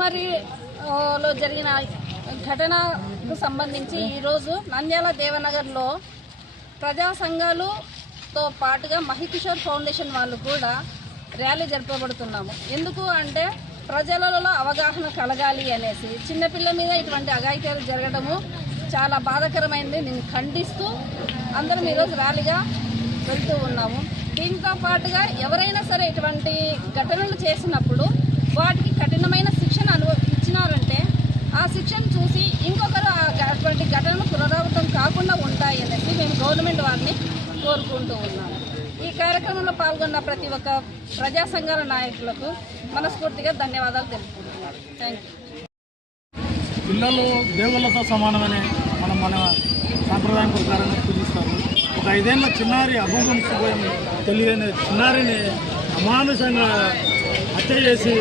కుమారిలో జరిగిన ఘటనకు సంబంధించి ఈరోజు నంద్యాల దేవనగర్లో ప్రజా సంఘాలుతో పాటుగా మహికిషోర్ ఫౌండేషన్ వాళ్ళు కూడా ర్యాలీ జరపబడుతున్నాము. ఎందుకు అంటే ప్రజలలో అవగాహన కలగాలి అనేసి. చిన్నపిల్ల మీద ఇటువంటి అఘాయిత్యాలు జరగడము చాలా బాధాకరమైనది నేను ఖండిస్తూ అందరం ఈరోజు ర్యాలీగా వెళ్తూ ఉన్నాము. దీంతో పాటుగా ఎవరైనా సరే ఇటువంటి ఘటనలు చేసినప్పుడు వాటికి కఠినమైన రాకుండా ఉంటాయి అనేసి మేము గవర్నమెంట్ వారిని కోరుకుంటూ ఉన్నాము. ఈ కార్యక్రమంలో పాల్గొన్న ప్రతి ఒక్క ప్రజా సంఘాల నాయకులకు మనస్ఫూర్తిగా ధన్యవాదాలు తెలుపుకుంటున్నాను. థ్యాంక్ యూ పిల్లలు దేవుళ్ళతో సమానమని మనం మన సాంప్రదాయం ప్రకారం పూజిస్తారు. ఒక ఐదేళ్ళ చిన్నారి అభూగంశపోయం తెలియని చిన్నారిని అమానుషంగా హత్య చేసి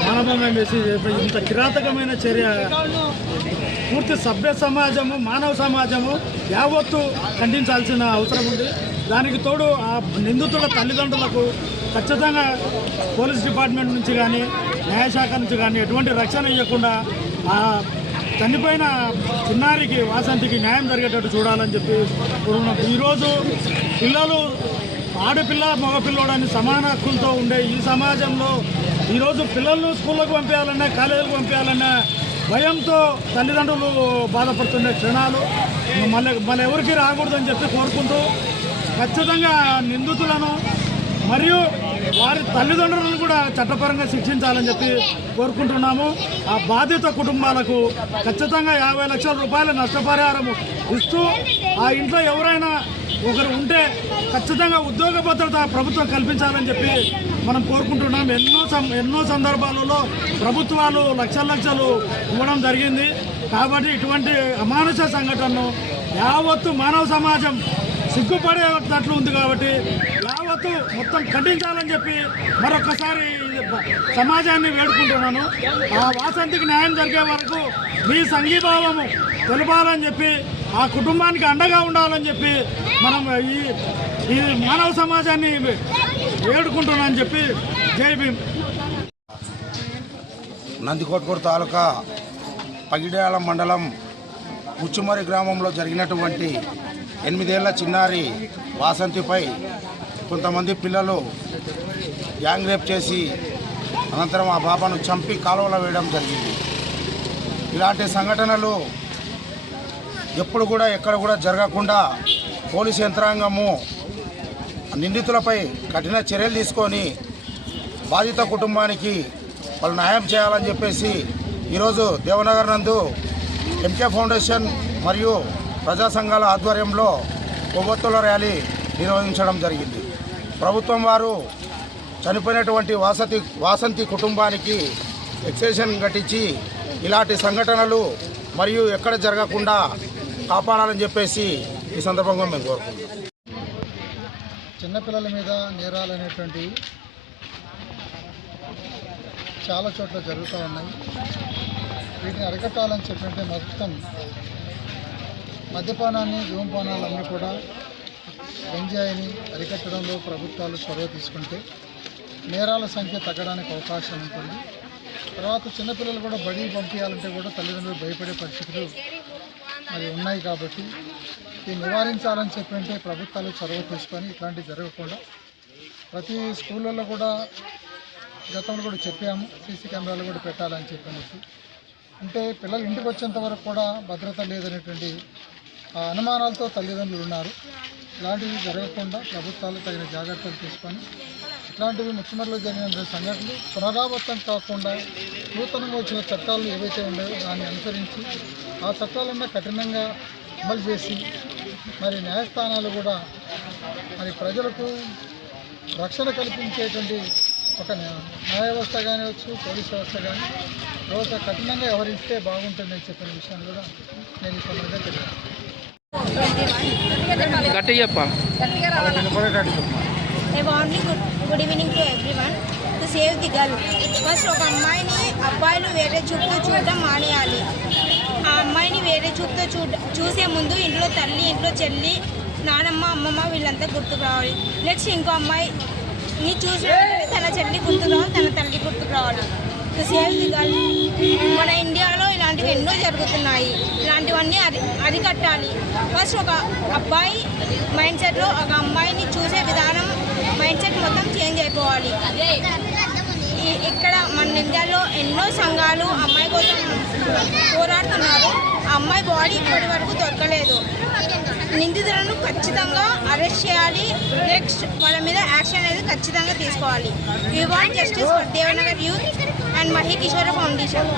మానభంగం చేసి ఇంత కిరాతకమైన చర్య. పూర్తి సభ్య సమాజము మానవ సమాజము యావత్తు ఖండించాల్సిన అవసరం ఉంది. దానికి తోడు ఆ నిందితుల తల్లిదండ్రులకు ఖచ్చితంగా పోలీస్ డిపార్ట్మెంట్ నుంచి కానీ న్యాయశాఖ నుంచి కానీ ఎటువంటి రక్షణ ఇవ్వకుండా ఆ చనిపోయిన చిన్నారికి వాసంతికి న్యాయం జరిగేటట్టు చూడాలని చెప్పి ఈరోజు పిల్లలు ఆడపిల్ల మగపిల్లోడని సమాన హక్కులతో ఉండే ఈ సమాజంలో ఈరోజు పిల్లలను స్కూళ్ళకు పంపించాలన్నా కాలేజీలకు పంపించాలన్నా భయంతో తల్లిదండ్రులు బాధపడుతుండే క్షణాలు. మళ్ళీ మళ్ళీ ఎవరికి రాకూడదని చెప్పి కోరుకుంటూ ఖచ్చితంగా నిందితులను మరియు వారి తల్లిదండ్రులను కూడా చట్టపరంగా శిక్షించాలని చెప్పి కోరుకుంటున్నాము. ఆ బాధిత కుటుంబాలకు ఖచ్చితంగా యాభై లక్షల రూపాయల నష్టపరిహారం ఇస్తూ ఆ ఇంట్లో ఎవరైనా ఒకరు ఉంటే ఖచ్చితంగా ఉద్యోగ భద్రత ప్రభుత్వం కల్పించాలని చెప్పి మనం కోరుకుంటున్నాం. ఎన్నో సం- ఎన్నో సందర్భాలలో ప్రభుత్వాలు లక్షల లక్షలు ఇవ్వడం జరిగింది. కాబట్టి ఇటువంటి అమానుష సంఘటనను యావత్తు మానవ సమాజం సిగ్గుపడేటట్లు ఉంది కాబట్టి యావత్తు మొత్తం ఖండించాలని చెప్పి మరొకసారి సమాజాన్ని వేడుకుంటున్నాను. ఆ వాసంతికి న్యాయం జరిగే వరకు మీ సంఘీభావము తెలపాలని చెప్పి ఆ కుటుంబానికి అండగా ఉండాలని చెప్పి మనం ఈ ఈ మానవ సమాజాన్ని వేడుకుంటున్నానని చెప్పి జై భీమ్. నందికోట్కూరు తాలూకా పగిడ్యాల మండలం ఉచ్చుమరి గ్రామంలో జరిగినటువంటి ఎనిమిదేళ్ళ చిన్నారి వాసంతిపై కొంతమంది పిల్లలు గ్యాంగ్ రేప్ చేసి అనంతరం ఆ బాబాను చంపి కాలువలో వేయడం జరిగింది. ఇలాంటి సంఘటనలు ఎప్పుడు కూడా ఎక్కడ కూడా జరగకుండా పోలీస్ యంత్రాంగము నిందితులపై కఠిన చర్యలు తీసుకొని బాధిత కుటుంబానికి వాళ్ళు న్యాయం చేయాలని చెప్పేసి ఈరోజు దేవనగర్ నందు ఎంకే ఫౌండేషన్ మరియు ప్రజా సంఘాల ఆధ్వర్యంలో కొవ్వొత్తుల ర్యాలీ నిర్వహించడం జరిగింది. ప్రభుత్వం వారు చనిపోయినటువంటి వాసతి వాసంతి కుటుంబానికి ఎక్సేషన్ ఘటించి ఇలాంటి సంఘటనలు మరియు ఎక్కడ జరగకుండా కాపాడాలని చెప్పేసి ఈ సందర్భంగా మేము కోరుకుంటున్నాం. చిన్నపిల్లల మీద నేరాలు అనేటువంటి చాలా చోట్ల జరుగుతూ ఉన్నాయి. వీటిని అరికట్టాలని చెప్పంటే మొత్తం మద్యపానాన్ని ధూమపానాలన్నీ కూడా గంజాయిని అరికట్టడంలో ప్రభుత్వాలు చొరవ తీసుకుంటే నేరాల సంఖ్య తగ్గడానికి అవకాశం ఉంటుంది. తర్వాత చిన్నపిల్లలు కూడా బడి పంపించాలంటే కూడా తల్లిదండ్రులు భయపడే పరిస్థితులు మరి ఉన్నాయి కాబట్టి ఇది నివారించాలని చెప్పంటే ప్రభుత్వాలు చొరవ తీసుకొని ఇట్లాంటివి జరగకుండా ప్రతి స్కూళ్ళల్లో కూడా గతంలో కూడా చెప్పాము సీసీ కెమెరాలు కూడా పెట్టాలని చెప్పనేసి అంటే పిల్లలు ఇంటికి వచ్చేంత వరకు కూడా భద్రత లేదనేటువంటి అనుమానాలతో తల్లిదండ్రులు ఉన్నారు. ఇలాంటివి జరగకుండా ప్రభుత్వాలు తగిన జాగ్రత్తలు తీసుకొని ఇట్లాంటివి ముఖ్యమంత్రిలో జరిగిన సంఘటనలు పునరావృతం కాకుండా నూతనంగా వచ్చిన చట్టాలు ఏవైతే ఉన్నాయో దాన్ని అనుసరించి ఆ చట్టాలన్నా కఠినంగా అమలు చేసి మరి న్యాయస్థానాలు కూడా మరి ప్రజలకు రక్షణ కల్పించేటువంటి ఒక న్యాయ వ్యవస్థ కానివచ్చు పోలీస్ వ్యవస్థ కానీ వ్యవస్థ కఠినంగా వ్యవహరిస్తే బాగుంటుందని చెప్పిన విషయాన్ని కూడా నేను ఈ సందర్భంగా తెలియదు గట్టి చెప్పా. A morning good good evening to everyone to save the girl first ఒక అమ్మాయిని అబ్బాయిలు వేరే చూపుతో చూడటం మానేయాలి. ఆ అమ్మాయిని వేరే చూపుతో చూడ చూసే ముందు ఇంట్లో తల్లి ఇంట్లో చెల్లి నానమ్మ అమ్మమ్మ వీళ్ళంతా గుర్తుకు రావాలి నెక్స్ట్ ఇంకో అమ్మాయి నీ చూసిన తన చెల్లి గుర్తుకు రావాలి తన తల్లి గుర్తుకు రావాలి టు సేవ్ ది గర్ల్ మన ఇండియాలో ఇలాంటివి ఎన్నో జరుగుతున్నాయి. ఇలాంటివన్నీ అరి అరికట్టాలి. ఫస్ట్ ఒక అబ్బాయి మైండ్ సెట్లో ఒక అమ్మాయిని చూసే విధానం మైండ్ సెట్ మొత్తం చేంజ్ అయిపోవాలి. ఇక్కడ మన ఇండియాలో ఎన్నో సంఘాలు అమ్మాయి కోసం పోరాడుతున్నారు. అమ్మాయి బాడీ ఇప్పటి వరకు దొరకలేదు. నిందితులను ఖచ్చితంగా అరెస్ట్ చేయాలి. నెక్స్ట్ వాళ్ళ మీద యాక్షన్ అనేది ఖచ్చితంగా తీసుకోవాలి. We want justice for Devanagar youth and Mahi Kishora foundation